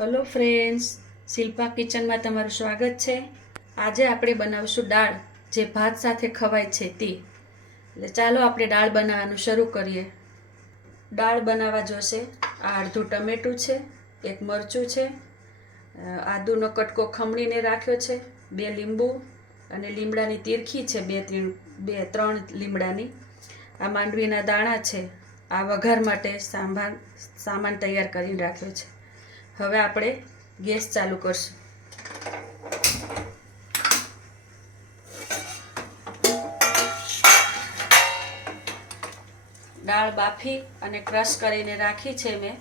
Hello friends, Shilpa કિચનમાં તમારું સ્વાગત છે। આજે આપણે બનાવશું દાળ જે ભાત સાથે ખવાય છે તે। એટલે ચાલો આપણે દાળ બનાવવાનું શરૂ કરીએ। દાળ બનાવવા જોશે આ અડધું ટમેટું છે, એક મરચું છે, આદુનો કટકો ખમણીને રાખ્યો છે, 2 લીંબુ અને લીમડાની તીરખી છે, 2-3 લીમડાની। આ માંડવીના દાણા છે। આ વઘાર માટે સામાન તૈયાર કરીને રાખ્યો છે। હવે આપણે ગેસ ચાલુ કરશું। દાળ બાફી અને ક્રશ કરીને રાખી છે મેં।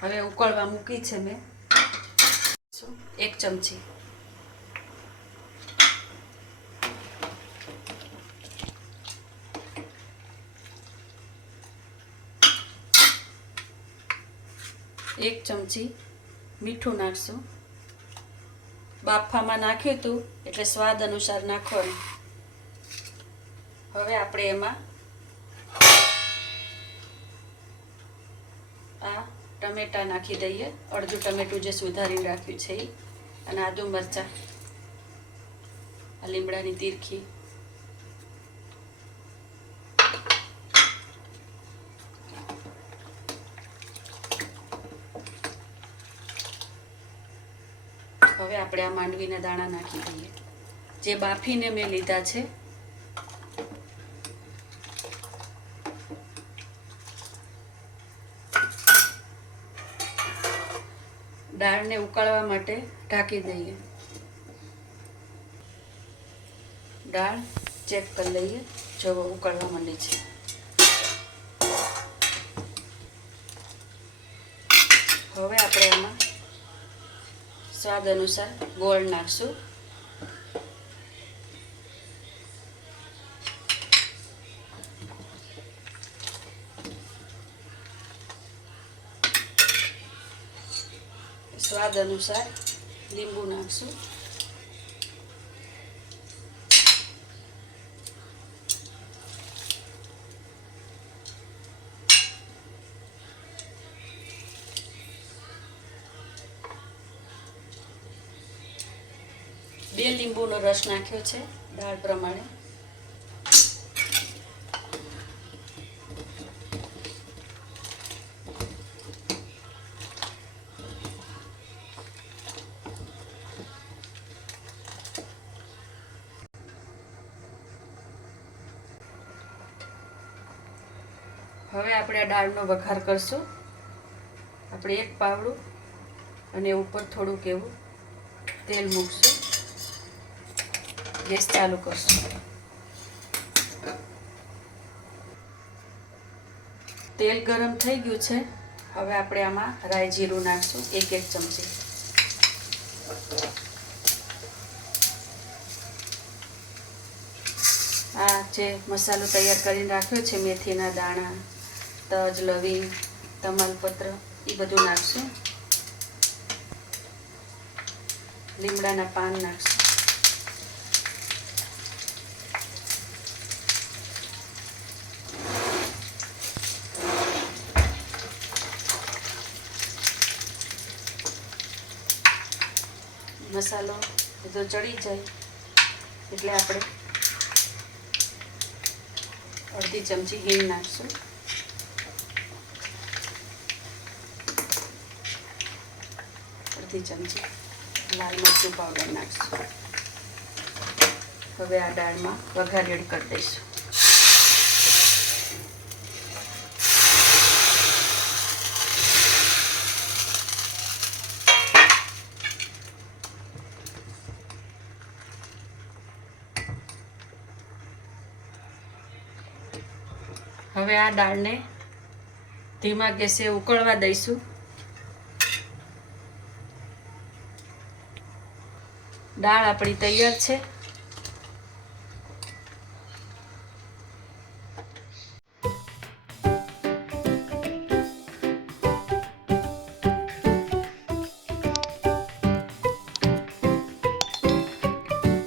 હવે ઉકળવા મૂકી છે મેં 1 ચમચી। એક ચમચી મીઠું નાખશું। બાફામાં નાખ્યું હતું એટલે સ્વાદ અનુસાર નાખવાનું। હવે આપણે એમાં આ ટમેટા નાખી દઈએ, અડધું ટમેટું જે સુધારીને રાખ્યું છે એ, અને આદુ મરચાં, આ લીમડાની તીરખી, હવે આપણે આ માંડવીના દાણા નાખી દઈએ જે બાફીને મેં લીધા છે। દાળને ઉકાળવા માટે ઢાંકી દઈએ। દાળ ચેક કરી લઈએ, જો ઉકળવા માંડી છે। હવે આપણે એમાં સ્વાદ અનુસાર ગોળ નાખશું। સ્વાદ અનુસાર લીંબુ નાખશું। બે લીંબુનો રસ નાખ્યો છે દાળ પ્રમાણે। હવે આપણે આ દાળનો વઘાર કરશું। આપણે 1 પાવડું અને ઉપર થોડુંક એવું તેલ મૂકશું। ગેસ ચાલુ કરશું। તેલ ગરમ થઈ ગયું છે। હવે આપણે આમાં રાઈ જીરું નાખશું 1 ચમચી। આ જે મસાલો તૈયાર કરીને રાખ્યો છે, મેથીના દાણા, તજ, લવિંગ, તમાલપત્ર, એ બધું નાખશું। લીમડાના પાન નાખશું। મસાલો બધો ચડી જાય એટલે આપણે અડધી ચમચી હિંગ નાખશું। અડધી ચમચી લાલ મરચું પાવડર નાખશું। હવે આ દાળમાં વઘાર એડ કરી દઈશું। હવે આ દાળને ધીમા ગેસે ઉકળવા દઈશું। દાળ આપણી તૈયાર છે।